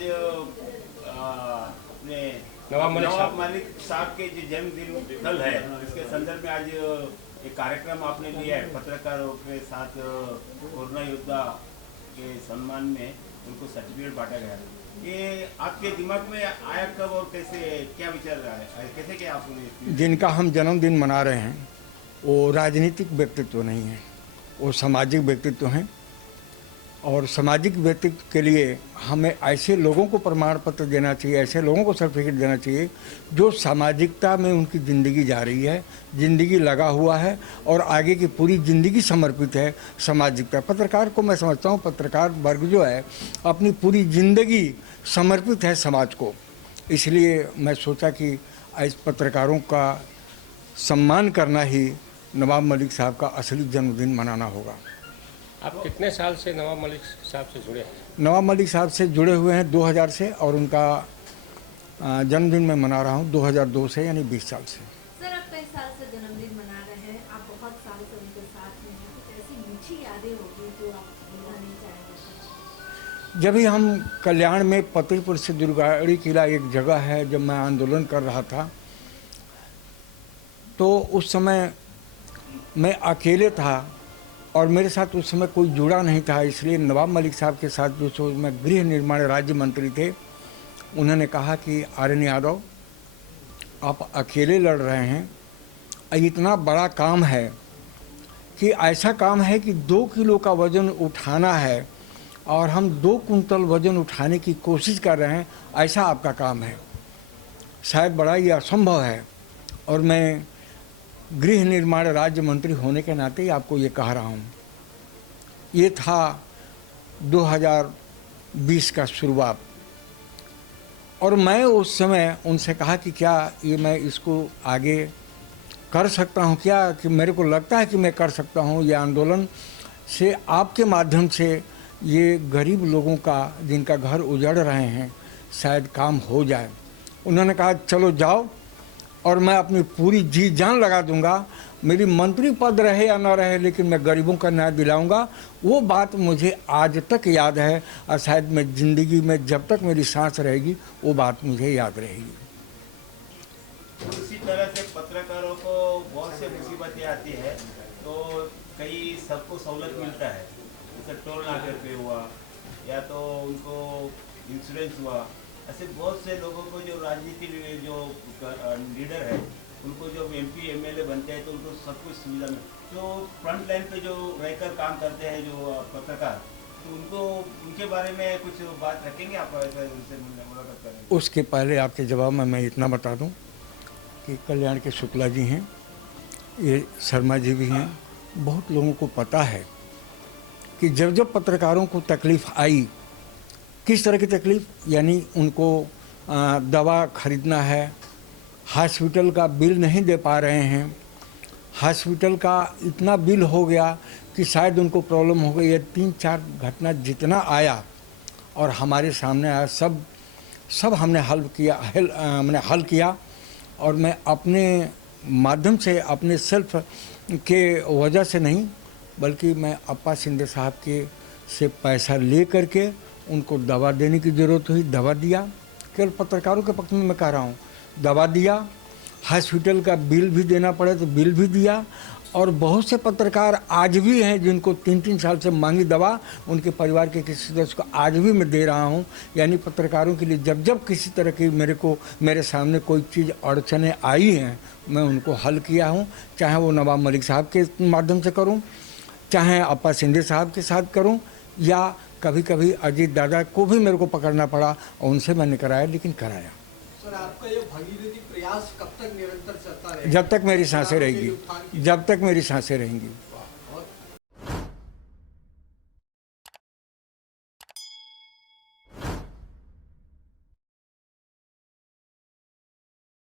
आज अपने नवाब मलिक साहब के जो जन्मदिन कल है, इसके संदर्भ में आज एक कार्यक्रम आपने लिया है पत्रकारों के साथ। कोरोना योद्धा के सम्मान में उनको सर्टिफिकेट बांटा गया। ये आपके दिमाग में आया कब और कैसे, क्या विचार रहा है, कैसे क्या आपने? जिनका हम जन्मदिन मना रहे हैं वो राजनीतिक व्यक्तित्व नहीं है, वो सामाजिक व्यक्तित्व हैं। और सामाजिक व्यक्तित्व के लिए हमें ऐसे लोगों को प्रमाण पत्र देना चाहिए, ऐसे लोगों को सर्टिफिकेट देना चाहिए जो सामाजिकता में उनकी ज़िंदगी जा रही है, ज़िंदगी लगा हुआ है और आगे की पूरी ज़िंदगी समर्पित है सामाजिकता। पत्रकार को मैं समझता हूँ, पत्रकार वर्ग जो है अपनी पूरी ज़िंदगी समर्पित है समाज को। इसलिए मैं सोचा कि इस पत्रकारों का सम्मान करना ही नवाब मलिक साहब का असली जन्मदिन मनाना होगा। आप कितने साल से नवाब मलिक साहब से जुड़े हैं? नवाब मलिक साहब से जुड़े हुए हैं 2000 से, और उनका जन्मदिन मैं मना रहा हूँ 2002 से, यानी 20 साल से। सर, आप कई साल से जन्मदिन मना रहे हैं, आप बहुत साल से उनके साथ में हैं, कुछ ऐसी मीठी यादें होगी जो आप भूलना नहीं चाहेंगे? जब भी हम कल्याण में पतिपुर से दुर्गाड़ी किला एक जगह है, जब मैं आंदोलन कर रहा था तो उस समय मैं अकेले था और मेरे साथ उस समय कोई जुड़ा नहीं था। इसलिए नवाब मलिक साहब के साथ जो सो मैं गृह निर्माण राज्य मंत्री थे, उन्होंने कहा कि आर्यन यादव, आप अकेले लड़ रहे हैं, इतना बड़ा काम है कि ऐसा काम है कि 2 किलो का वज़न उठाना है और हम 2 कुंटल वज़न उठाने की कोशिश कर रहे हैं, ऐसा आपका काम है। शायद बड़ा ही असंभव है और मैं गृह निर्माण राज्य मंत्री होने के नाते ही आपको ये कह रहा हूँ। ये था 2020 का शुरुआत, और मैं उस समय उनसे कहा कि क्या ये मैं इसको आगे कर सकता हूँ, क्या कि मेरे को लगता है कि मैं कर सकता हूँ, ये आंदोलन से आपके माध्यम से ये गरीब लोगों का जिनका घर उजड़ रहे हैं शायद काम हो जाए। उन्होंने कहा चलो जाओ, और मैं अपनी पूरी जी जान लगा दूंगा, मेरी मंत्री पद रहे या ना रहे, लेकिन मैं गरीबों का न्याय दिलाऊंगा। वो बात मुझे आज तक याद है और शायद मैं ज़िंदगी में जब तक मेरी सांस रहेगी वो बात मुझे याद रहेगी। इसी तरह से पत्रकारों को बहुत से मुसीबतें आती है, तो कई सबको सहूलत मिलता है, जैसे टोल नाके पे हुआ या तो उनको इंश्योरेंस हुआ। ऐसे बहुत से लोगों को जो राजनीति जो लीडर है उनको जब MP MLA बनते हैं तो उनको सब कुछ सुविधा में, जो फ्रंट लाइन पे जो रहकर काम करते हैं जो पत्रकार, तो उनको उनके बारे में कुछ बात रखेंगे आप? उनसे मुलाकात करेंगे। उसके पहले आपके जवाब में मैं इतना बता दूं कि कल्याण के शुक्ला जी हैं, ये शर्मा जी भी हैं। बहुत लोगों को पता है कि जब जब पत्रकारों को तकलीफ़ आई, किस तरह की तकलीफ़, यानी उनको दवा खरीदना है, हॉस्पिटल का बिल नहीं दे पा रहे हैं, हॉस्पिटल का इतना बिल हो गया कि शायद उनको प्रॉब्लम हो गई है। 3-4 घटना जितना आया और हमारे सामने आया, सब हमने हमने हल किया। और मैं अपने माध्यम से, अपने सेल्फ के वजह से नहीं, बल्कि मैं अप्पा शिंदे साहब के से पैसा ले करके उनको दवा देने की ज़रूरत हुई, दवा दिया। केवल पत्रकारों के पक्ष में मैं कह रहा हूँ, दवा दिया। हॉस्पिटल का बिल भी देना पड़े तो बिल भी दिया। और बहुत से पत्रकार आज भी हैं जिनको 3-3 साल से मांगी दवा, उनके परिवार के किसी सदस्य को आज भी मैं दे रहा हूँ। यानी पत्रकारों के लिए जब जब किसी तरह की मेरे सामने कोई चीज़ अड़चने आई हैं, मैं उनको हल किया हूँ। चाहे वो नवाब मलिक साहब के माध्यम से करूँ, चाहे अप्पा शिंदे साहब के साथ करूँ, या कभी कभी अजीत दादा को भी मेरे को पकड़ना पड़ा और उनसे मैंने कराया, लेकिन कराया। सर, आपका ये भगीरथी प्रयास कब तक निरंतर चलता रहेगा? जब तक मेरी सांसें रहेंगी, जब तक मेरी सांसें रहेंगी।